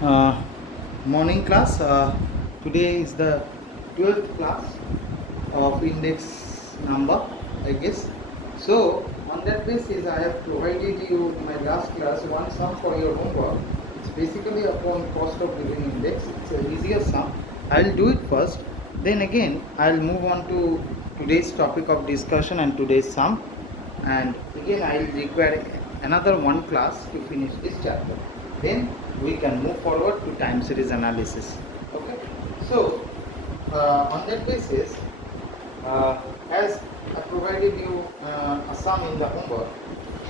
Uh, Morning class. Today is the 12th class of index number, I guess. So, on that basis, I have provided you in my last class one sum for your homework. It's basically upon cost of living index. It's an easier sum. I'll do it first. Then again, I'll move on to today's topic of discussion and today's sum. And again, I'll require another one class to finish this chapter. Then we can move forward to time series analysis. Okay. So on that basis, as I provided you a sum in the homework,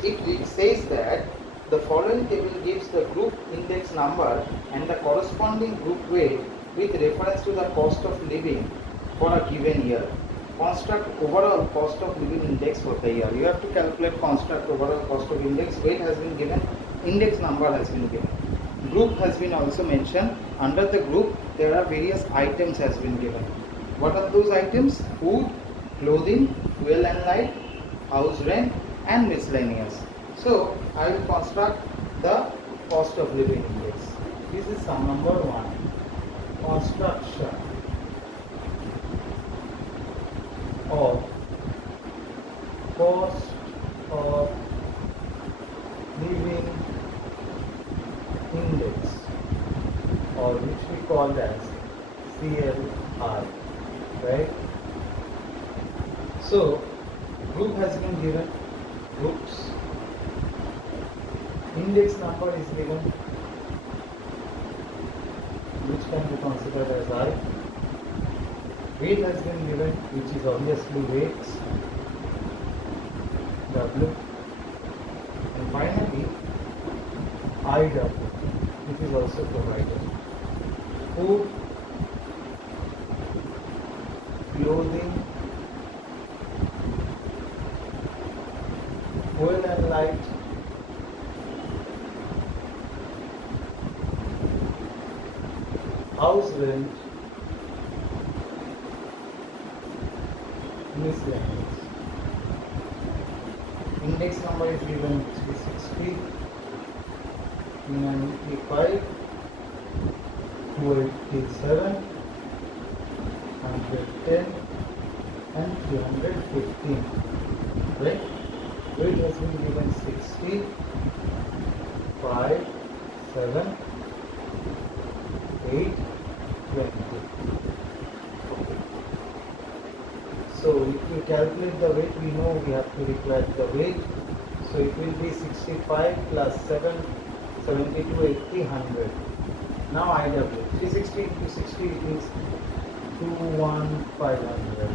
it says that the following table gives the group index number and the corresponding group weight with reference to the cost of living for a given year. Construct overall cost of living index for the year. You have to calculate construct overall cost of index. Weight has been given, index number has been given. Group has been also mentioned. Under the group, there are various items has been given. What are those items? Food, clothing, fuel and light, house rent, and miscellaneous. So I will construct the cost of living index. This is sum number 1. Construction of cost of living index, or which we call as CLI, right? So group has been given, groups, index number is given, which can be considered as I. Weight has been given, which is obviously weights, W. And finally, IW, which is also provided. Food, clothing, fuel and light, house rent, miscellaneous. Index number is given 360, 395, 287, 110, and 315. Right? Weight has been given 60, 5, 7, 8, 20. So if we calculate the weight, we know we have to require the weight. So it will be 65 plus 7, 72, 80, 100. Now IW, 360 into 60 is 21500.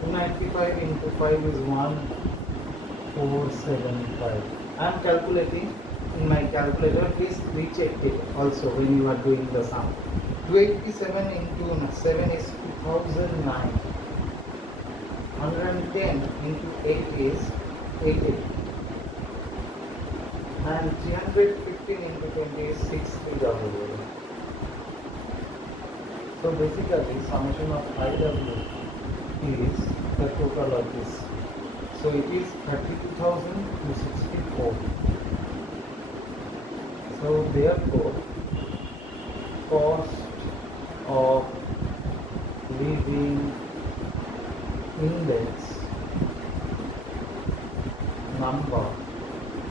295 into 5 is 1475. I am calculating in my calculator. Please recheck it also when you are doing the sum. 287 into 7 is 2009. 110 into 8 is 80. And 315 into 20 is 6300. So basically, summation of IW is the total of this. So it is 32,264. So therefore, cost of living index number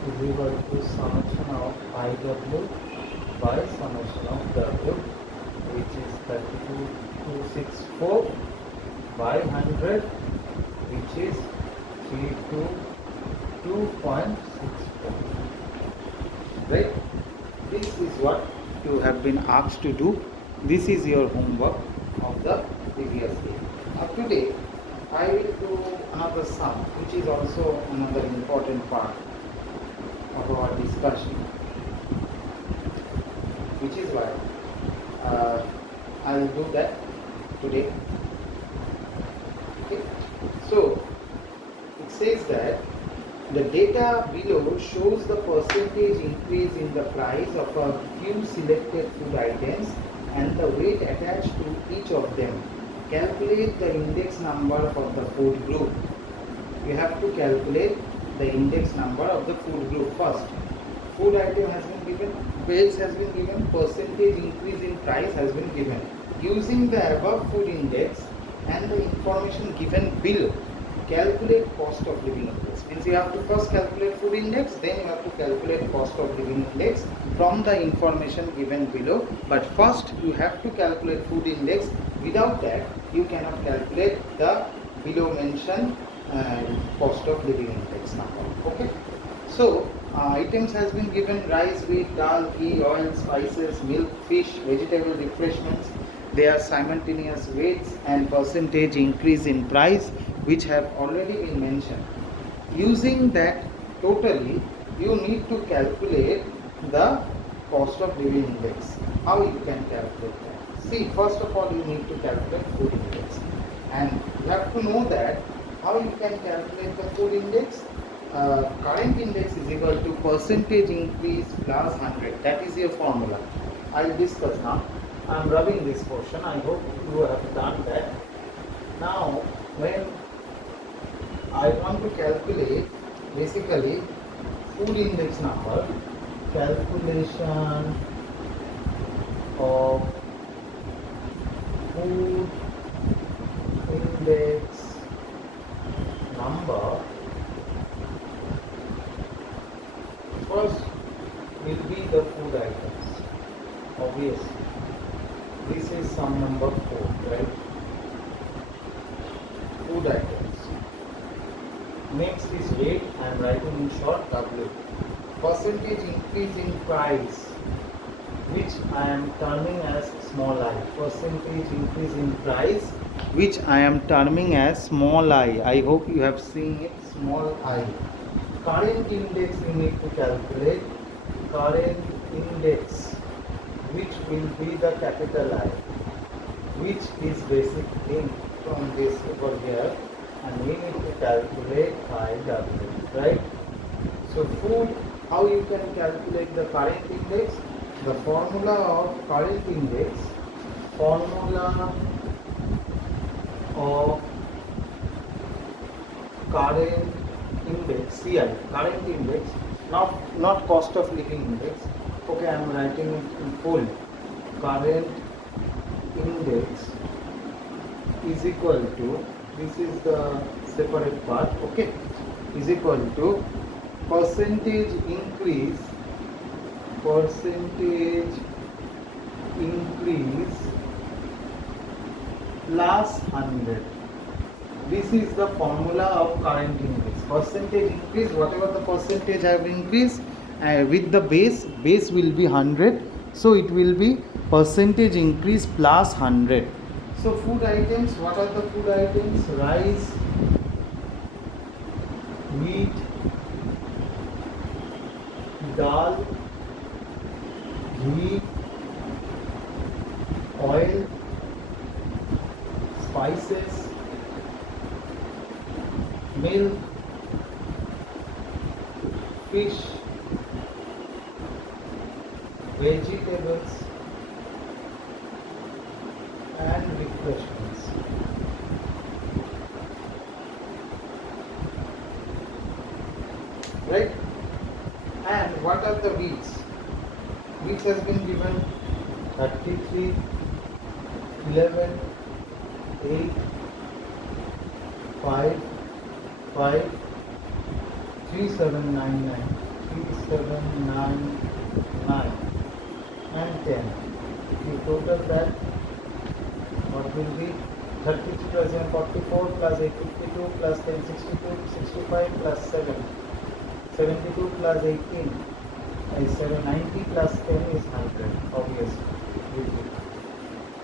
is equal to summation of IW by summation of W, which is 32,264 by 100, which is 322.64. Right? This is what you have been asked to do. This is your homework of the previous day. Now today I will do another sum, which is also another important part of our discussion, which is why I will do that today. Okay. So it says that the data below shows the percentage increase in the price of a few selected food items and the weight attached to each of them. Calculate the index number for the food group. You have to calculate the index number of the food group first. Food item has been given, base has been given, percentage increase in price has been given. Using the above food index and the information given below, calculate cost of living index. Means you have to first calculate food index, then you have to calculate cost of living index from the information given below. But first you have to calculate food index. Without that, you cannot calculate the below mentioned cost of living index number. Okay. So items has been given: rice, wheat, dal, ghee, oil, spices, milk, fish, vegetable refreshments. They are simultaneous weights and percentage increase in price, which have already been mentioned. Using that totally, you need to calculate the cost of living index. How you can calculate that? See, first of all, you need to calculate food index, and you have to know that how you can calculate the food index. Current index is equal to percentage increase plus 100. That is your formula. I'll discuss now. I am rubbing this portion. I hope you have done that. Now, when I want to calculate basically food index number, calculation of food index number, first will be the food items. Obviously, this is sum number 4, right? Food items. Next is weight. I am writing in short W. Percentage increase in price, which I am terming as small I. Percentage increase in price, which I am terming as small I. I hope you have seen it, small I. Current index you need to calculate. Current index, which will be the capital I, which is basic thing from this over here, and we need to calculate IW, right? So food, how you can calculate the current index? The formula of current index, formula of current index, CI, current index, not cost of living index. Okay, I am writing it in full. Current index is equal to, this is the separate part, okay, is equal to percentage increase plus 100. This is the formula of current index. Percentage increase, whatever the percentage I have increased, with the base will be 100. So it will be percentage increase plus 100. So food items, what are the food items? Rice, wheat, dal, ghee, oil, spices, milk, fish, vegetables, and refreshments. Right? And what are the weeks? Weeks has been given 33, 11, 8, 5, 5, 3799, 3799, and 10. If you total that, what will be 33 plus 44 plus 852 plus 1062, 65 plus 7, 72 plus 18 is 790 plus 10 is 100, obviously.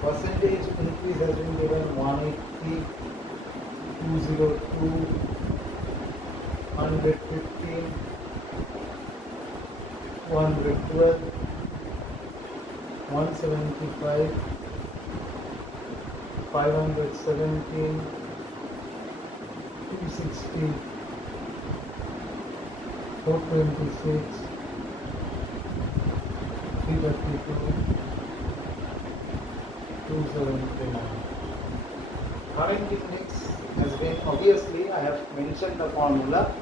Percentage increase has been given 180, 202, 115, 112, 175, 517, 260, 426, 332, 279. Current index has been, obviously I have mentioned the formula.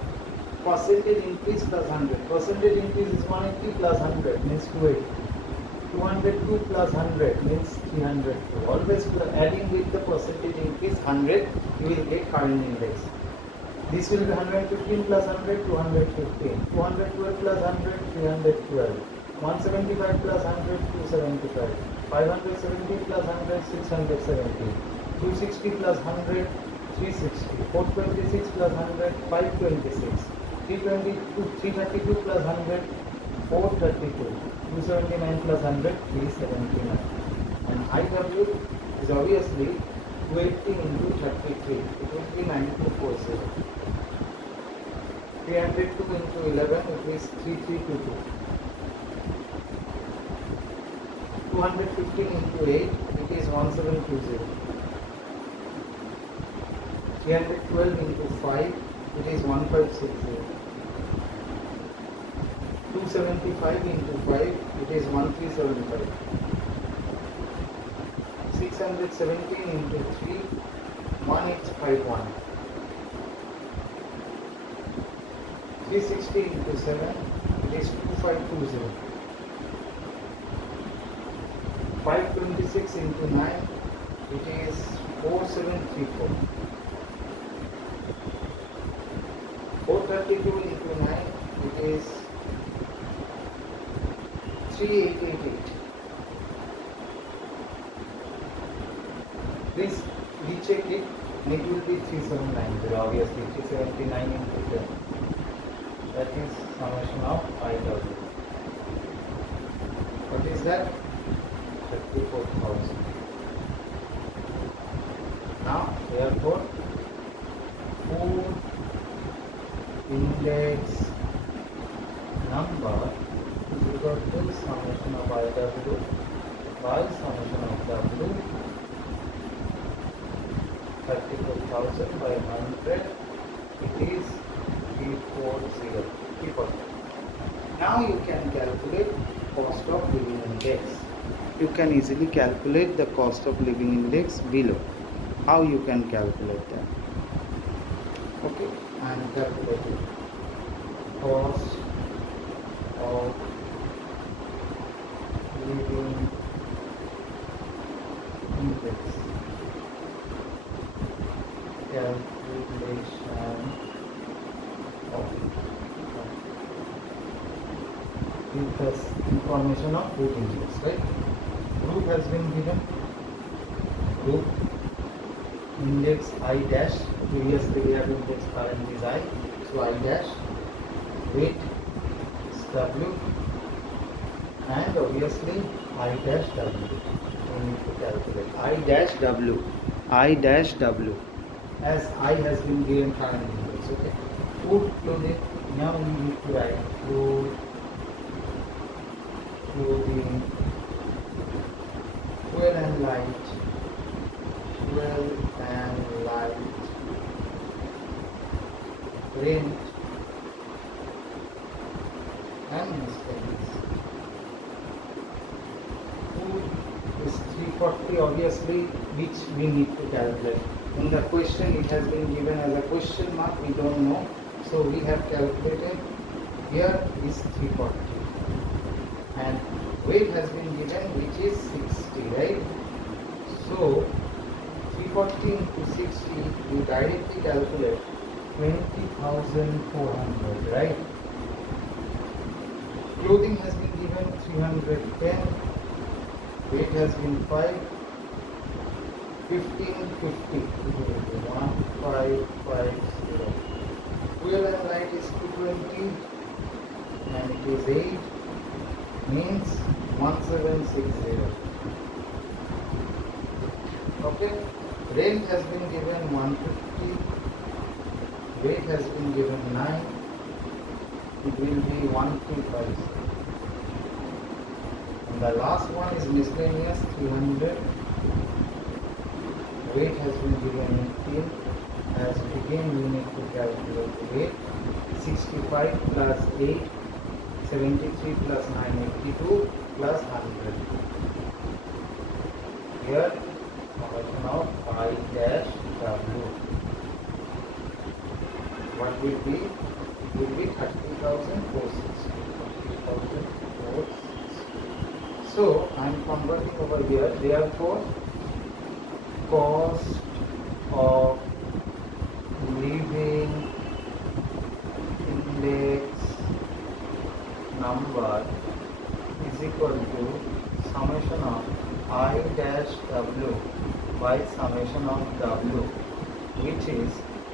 percentage increase plus 100. Percentage increase is 180 plus 100 means 280. 202 plus 100 means 302. Always adding with the percentage increase 100, you will get current index. This will be 115 plus 100, 215. 212 plus 100, 312. 175 plus 100, 275. 570 plus 100, 670. 260 plus 100, 360. 426 plus 100, 526. 332 plus 100, 432. 279 plus 100, 379. And IW is obviously 280 into 33. It will be 9240. 302 into 11, it is 3322. 215 into 8, it is 1720. 312 into 5, it is 1560. 275 into 5, it is 1375. 617 into 3, 1851. 360 into 7, it is 2520. 526 into 9, it is 4734. 432 into 9, it is 3888. Please recheck it, and it will be 3790. Obviously 379 into 10. That is summation of IW. What is that? 34,000. Now, therefore, food index number is equal to summation of IW by summation of W. 34,000 by 100, it is 340. Now you can calculate cost of living index. You can easily calculate the cost of living index below. How you can calculate that? Okay, I am calculating cost of living index. Calculation of this information of food index, right? Group has been given. Group index I dash. Previously we have index current is I, so I dash. Weight is W, and obviously I dash W. We need to calculate I dash W. I dash W. As I has been given current index. Okay. Food, clothing. Now we need to write food, clothing, fuel and light, rent, and miscellaneous. Food is 340, obviously, which we need to calculate. In the question, it has been given as a question mark, we don't know, so we have calculated. Here is 340, and weight has been given, which is 60, right? So 340 into 60, you directly calculate 20,400, right? Clothing has been given 310, weight has been 5, 1550, 1550. Fuel and light is 220, and it is 8, means 1760. Okay, rent has been given 150, weight has been given 9, it will be 135. And the last one is miscellaneous 300, weight has been given 18. As again we need to calculate the weight. 65 plus 8, 73 plus 9, 82 plus 100. Here summation of I dash W. What will be? It will be So I am converting over here. Therefore, cost of living index number is equal to summation of I dash W by summation of W, which is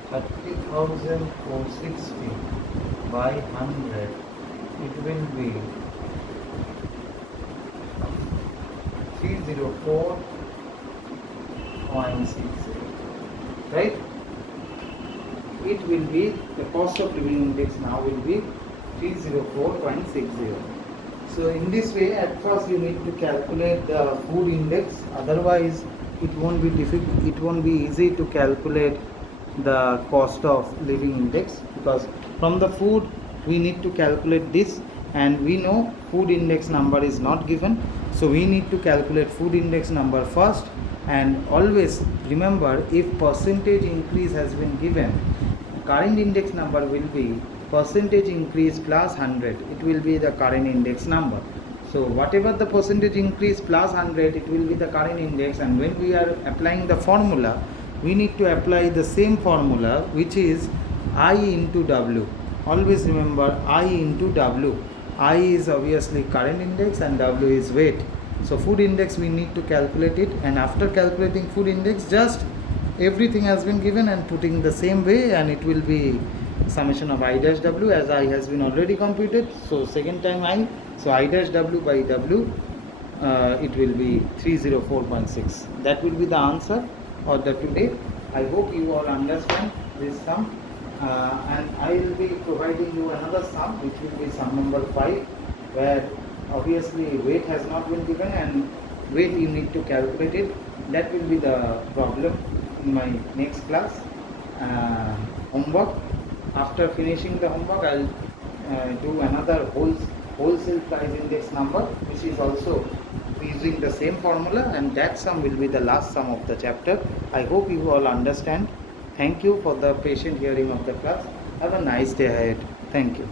30,460 by 100. It will be 304.60, right? It will be, the cost of living index now will be 304.60. So in this way, at first you need to calculate the food index, otherwise it won't be difficult, it won't be easy to calculate the cost of living index, because from the food we need to calculate this, and we know food index number is not given, so we need to calculate food index number first. And always remember, if percentage increase has been given, current index number will be percentage increase plus 100, it will be the current index number. So whatever the percentage increase plus 100, it will be the current index. And when we are applying the formula, we need to apply the same formula, which is I into W. Always remember I into W. I is obviously current index and W is weight. So food index we need to calculate it, and after calculating food index, just everything has been given and putting the same way, and it will be summation of I dash W, as I has been already computed. So second time I, so I dash W by W, it will be 304.6. That will be the answer for the today. I hope you all understand this sum, and I will be providing you another sum, which will be sum number 5, where obviously weight has not been given and weight you need to calculate it. That will be the problem in my next class homework. After finishing the homework, I'll do another wholesale price index number, which is also using the same formula, and that sum will be the last sum of the chapter. I hope you all understand. Thank you for the patient hearing of the class. Have a nice day ahead. Thank you.